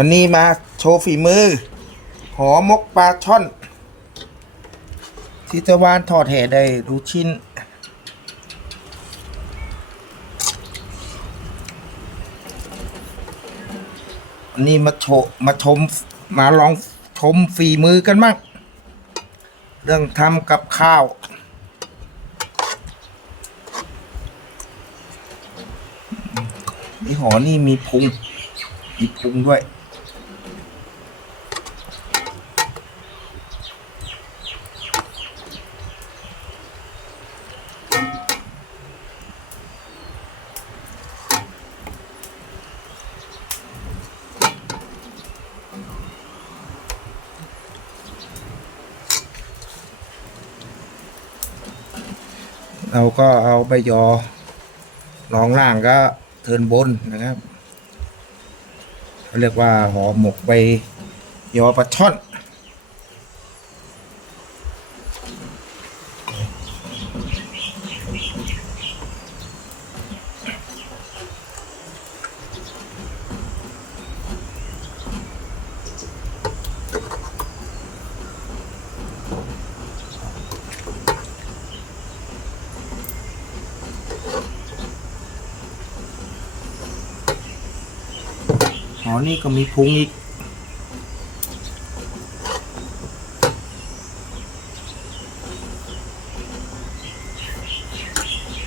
วันนี้มาโชว์ฝีมือ หอมกปลาช่อน ที่ตะวานทอดแห่ได้ดูชิ้น วันนี้มาโชว์มาชมมาลองชมฝีมือกันมั่งเรื่องทำกับข้าวนี่หอนี่มีพุง มีพุงด้วย เราก็เอาใบยอรองล่างก็เทินบนนะครับเขาเรียกว่าห่อหมกใบยอปลาช่อน อ๋อ นี่ก็มีพุงอีก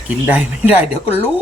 กินได้ไม่ได้ เดี๋ยวก็รู้